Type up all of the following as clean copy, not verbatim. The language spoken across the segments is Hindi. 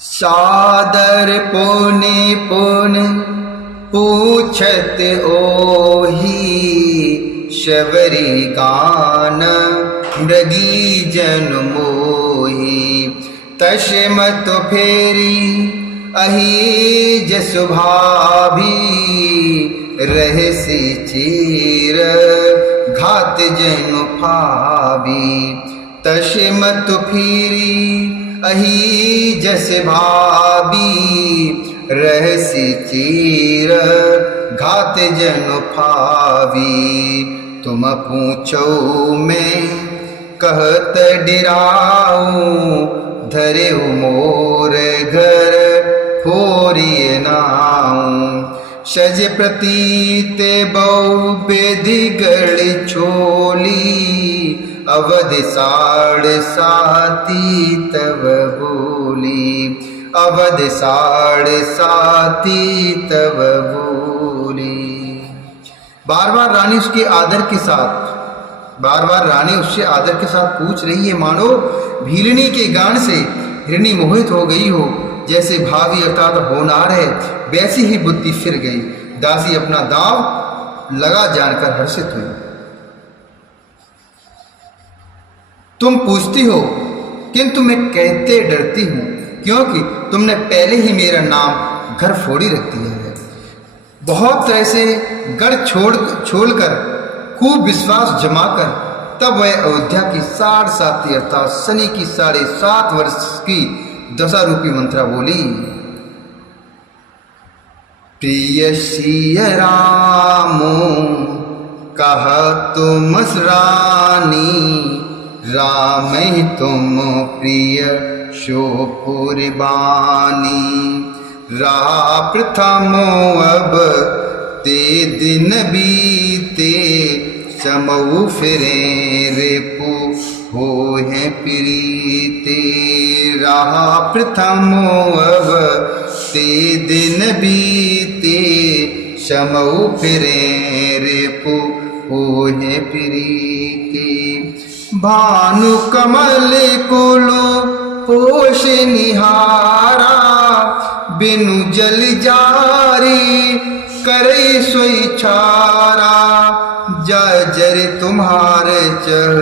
सादर पुनि पुनि पूछत ओही, शबरी गान मृगी जन मोही। तस्मत फेरी अही जसु भाभी, रहसि चीर घात जनु फावी। तस्मत फेरी अही जस भाभी, रहसि चीर घात जनु फावी। तुम पूछो मैं कहत डिराऊं, धरे मोर घर फोरिए नाऊं। सज प्रतीत बहु बेधि गढ़ छोली, अवध साढ़ साती तब बोली। अवध साढ़ साती तब बोली। बार बार रानी उसके आदर के साथ पूछ रही है, मानो भीलनी के गान से हिरणी मोहित हो गई हो। जैसे भावी अर्थात होनार है, वैसी ही बुद्धि फिर गई। दासी अपना दाव लगा जानकर हर्षित हुई। तुम पूछती हो, किंतु मैं कहते डरती हूं, क्योंकि तुमने पहले ही मेरा नाम घर फोड़ी रख दिया है। बहुत ऐसे गढ़ छोड़कर खूब विश्वास जमाकर तब वह अयोध्या की 7.5 अर्थात शनि की 7.5 वर्ष की दशा रूपी मंत्रा बोली। प्रिय सिय रामो कह तुम रानी, राम ही तुम प्रिय शो पुरबानी। रहा प्रथम अब ते दिन बीते, समऊ फिरे रिपु हो है प्रीते। रहा प्रथम अब ते दिन बीते, समऊ फिरे रिपु हो है प्रीते। भानु कमल कुलो पोष निहारा, बिनु जल जारी करे सोई छारा। जर तुम्हारे चह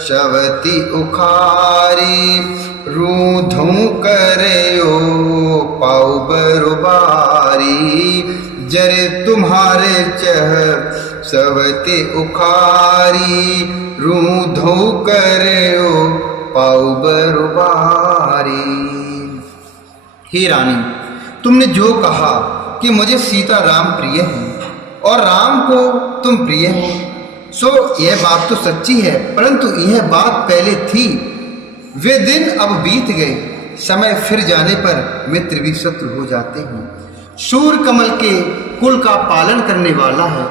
शवती उखारी, रूधों करयो पाऊ बरुबारी। जर तुम्हारे चह शवती उखारी, रूधों करयो पाऊ बरुबारी। हे रानी, तुमने जो कहा कि मुझे सीता राम प्रिय हैं और राम को तुम प्रिय हो, सो यह बात तो सच्ची है, परंतु यह बात पहले थी। वे दिन अब बीत गए, समय फिर जाने पर मित्र भी शत्रु हो जाते हैं। सूर्य कमल के कुल का पालन करने वाला है,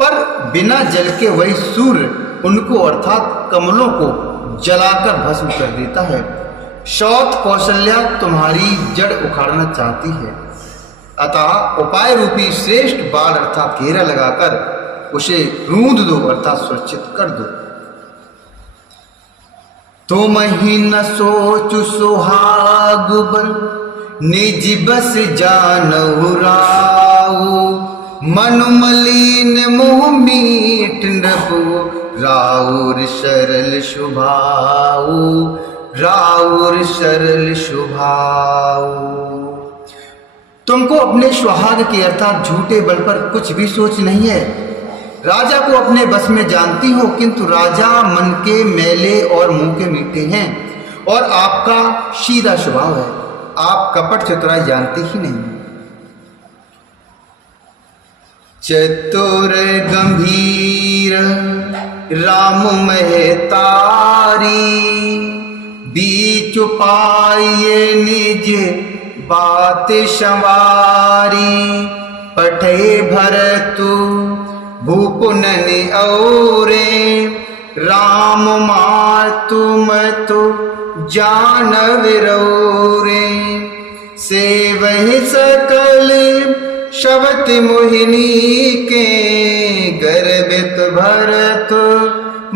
पर बिना जल के वही सूर्य उनको अर्थात कमलों को जलाकर भस्म कर देता है। सौत कौशल्या तुम्हारी जड़ उखाड़ना चाहती है, अतः उपाय रूपी श्रेष्ठ बाण अर्थात घेरा लगाकर उसे रूंध दो अर्थात सुरक्षित कर दो। तुम ही न सोचु सुहाग बल, निज बस जानहु राऊ। मन मलिन मुँह मीठ नभु, राउर सरल शुभाऊ। राउर सरल शुभाऊ। तुमको अपने सुहाग के अर्थात झूठे बल पर कुछ भी सोच नहीं है। राजा को अपने बस में जानती हो, किंतु राजा मन के मैले और मुंह के मीठे हैं, और आपका सीधा स्वभाव है। आप कपट चतुराई जानते ही नहीं। चतुर गंभीर राम महतारी, बीच पाए निज बात संवारी। पठे भरतु भूपुननि औरे, राम मातु मतो जानविरौरे। से वही सकल शबत मोहिनी के, गर्भित भरत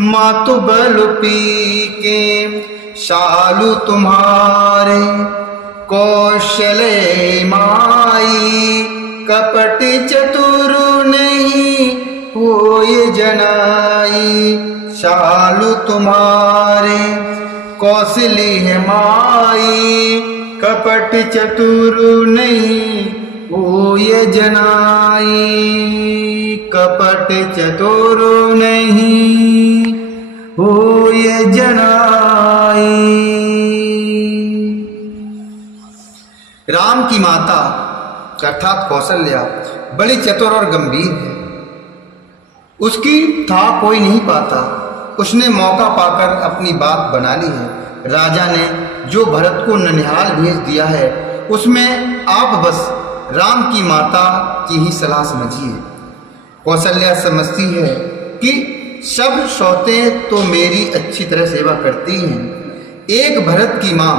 मातु बल पी के। सालु तुम्हारे कौशले माई कपट चतुर नहीं होय जनाई। शालु तुम्हारे कौशली है माई कपट चतुर नहीं होय जनाई। कपट चतुर नहीं होय जनाई। राम की माता अर्थात कौशल्या बड़ी चतुर और गंभीर है। उसकी था कोई नहीं पाता। उसने मौका पाकर अपनी बात बना ली है। राजा ने जो भरत को ननिहाल भेज दिया है उसमें आप बस राम की माता की ही सलाह समझिए। कौशल्या समझती है कि सब सौतें तो मेरी अच्छी तरह सेवा करती हैं। एक भरत की माँ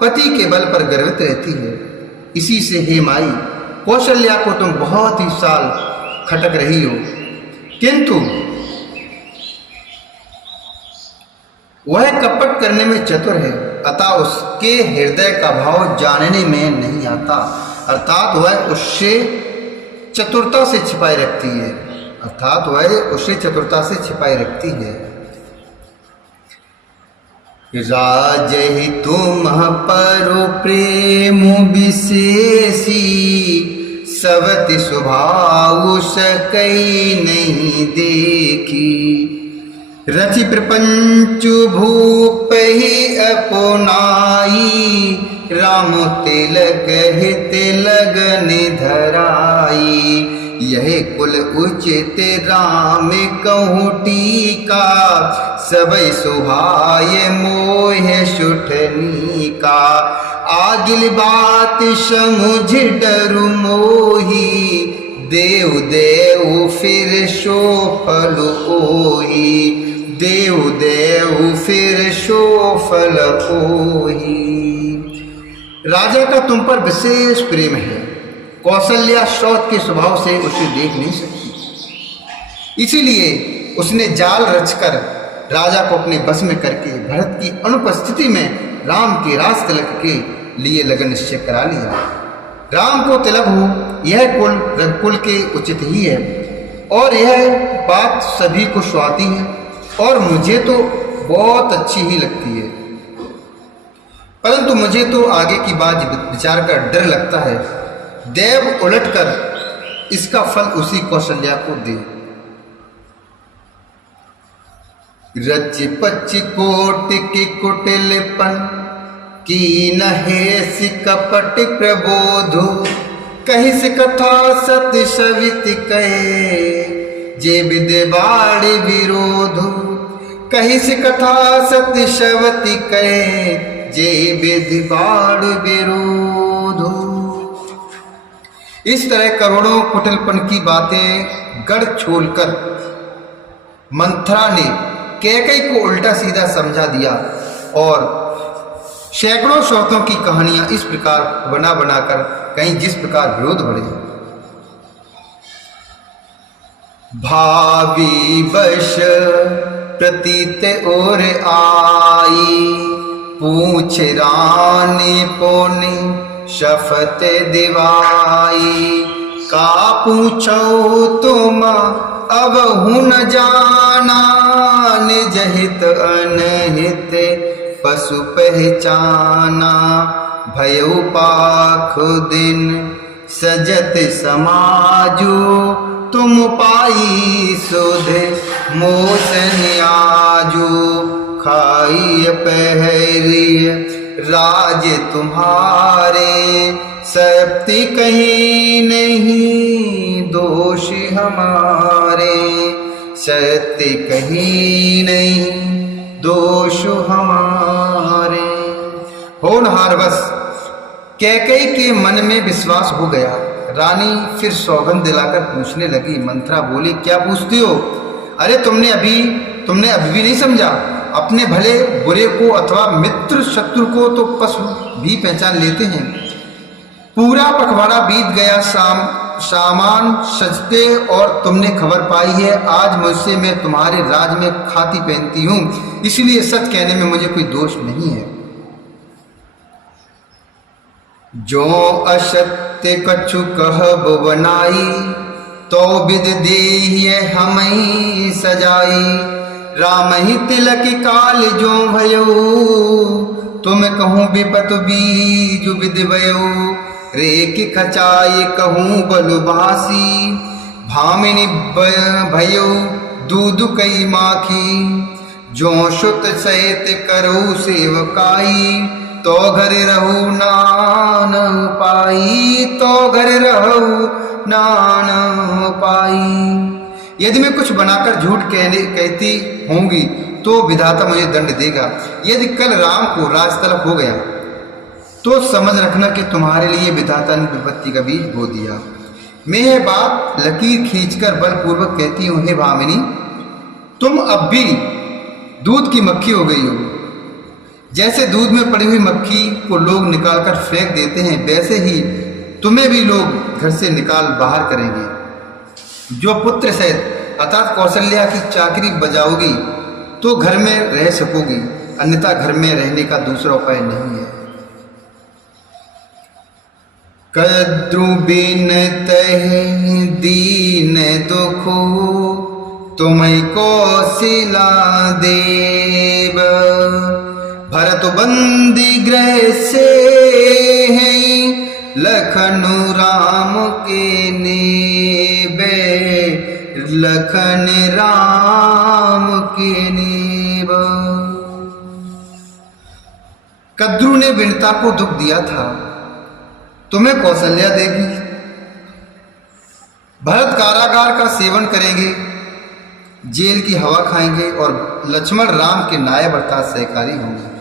पति के बल पर गर्वित रहती है। इसी से हे माई, कौशल्या को तुम बहुत ही साल खटक रही हो, किंतु वह कपट करने में चतुर है, अतः उसके हृदय का भाव जानने में नहीं आता। अर्थात वह उससे चतुरता से छिपाए रखती है। अर्थात वह उसे चतुरता से छिपाए रखती है। राजहि तुम परो प्रेम विशेषी, सवति स्वभाव सकई नहीं देखी। रचि प्रपंच भूप ही अपनाई, राम तिलक हित लगन धराई। यह कुल उचित राम कहूँ टीका, सबई सुहाय मोह सुठनी का। आगिल बात समुझ डरु मोही, देव देव फिर सो फल ओही। देव देव फिर सो फल ओही। राजा का तुम पर विशेष प्रेम है। कौशल्या शौच के स्वभाव से उसे देख नहीं सकती, इसीलिए उसने जाल रचकर राजा को अपने बस में करके भरत की अनुपस्थिति में राम के राज तिलक के लिए लगन निश्चय करा लिया। राम को तिलक हो यह कुल रघुकुल के उचित ही है, और यह बात सभी को सुहाती है, और मुझे तो बहुत अच्छी ही लगती है। परंतु मुझे तो आगे की बात विचार कर डर लगता है। देव उलटकर इसका फल उसी कौशल्या को दे। रच पच कोट के कुटिलपन की नहेस कपट प्रबोधो। कही से कथा सत्य सवित कहे, जे विद्य बाड़ विरोधो। कही से कथा सत्य सवति कहे, जे विधि बाड़ विरोधो। इस तरह करोड़ों कुटिलपन की बातें गढ़ छोड़कर मंथरा ने कैकेयी को उल्टा सीधा समझा दिया, और सैकड़ों सौतों की कहानियां इस प्रकार बना बनाकर कहीं जिस प्रकार विरोध बढ़े। भावी वश प्रतीत और आई, पूछ रानी पोनी शफत दिवाई। का पूछो तुम अब हुन जाना, निज हित अनहित पशु पहचाना। भयउ पाख दिन सजत समाजो, तुम पाई सुध मोसन आजो। खाई पहरिय राज तुम्हारे, सत्य कहीं नहीं दोष हमारे। सत्य कहीं नहीं दोष हमारे। होनहारवश कैकेयी के मन में विश्वास हो गया। रानी फिर सौगंध दिलाकर पूछने लगी। मंथरा बोली, क्या पूछती हो? अरे तुमने अभी भी नहीं समझा। अपने भले बुरे को अथवा मित्र शत्रु को तो पशु भी पहचान लेते हैं। पूरा पखवाड़ा बीत गया, सामान सजते और तुमने खबर पाई है। आज मुझसे मैं तुम्हारे राज में खाती पहनती हूँ, इसलिए सच कहने में मुझे कोई दोष नहीं है। जो असत्य कछु कहब बनाई, तो विद देहिए हमई सजाई। राम ही तिलक काल जो भयो, तुम कहूँ विपत बीज विद भयो। रेख खचाई कहूँ बलुभासी, भामिनी भयो दूध कई माखी। जो सुत सहित करो सेवकाई, तो घर रहू नान पाई, तो घर रहू नान पाई। यदि मैं कुछ बनाकर झूठ कहती होंगी तो विधाता मुझे दंड देगा। यदि कल राम को राज तलब हो गया तो समझ रखना कि तुम्हारे लिए विधाता ने विपत्ति का बीज बो दिया। मैं यह बात लकीर खींचकर बलपूर्वक कहती हूँ, हे भामिनी, तुम अब भी दूध की मक्खी हो गई हो। जैसे दूध में पड़ी हुई मक्खी को लोग निकालकर फेंक देते हैं, वैसे ही तुम्हें भी लोग घर से निकाल बाहर करेंगे। जो पुत्र सहित अर्थात कौशल्या की चाकरी बजाओगी तो घर में रह सकोगी, अन्यथा घर में रहने का दूसरा उपाय नहीं है। कद्रु बिन तहि दीन दुखो, तुम्हें कौशिला देव। भरत बंदी गृह से हैं, लखनु राम के नेबे, लखन राम के नेब। कद्रु ने विनता को दुख दिया था, तुम्हें कौशल्या देगी। भरत कारागार का सेवन करेंगे, जेल की हवा खाएंगे और लक्ष्मण राम के नायब अर्थात सहकारी होंगे।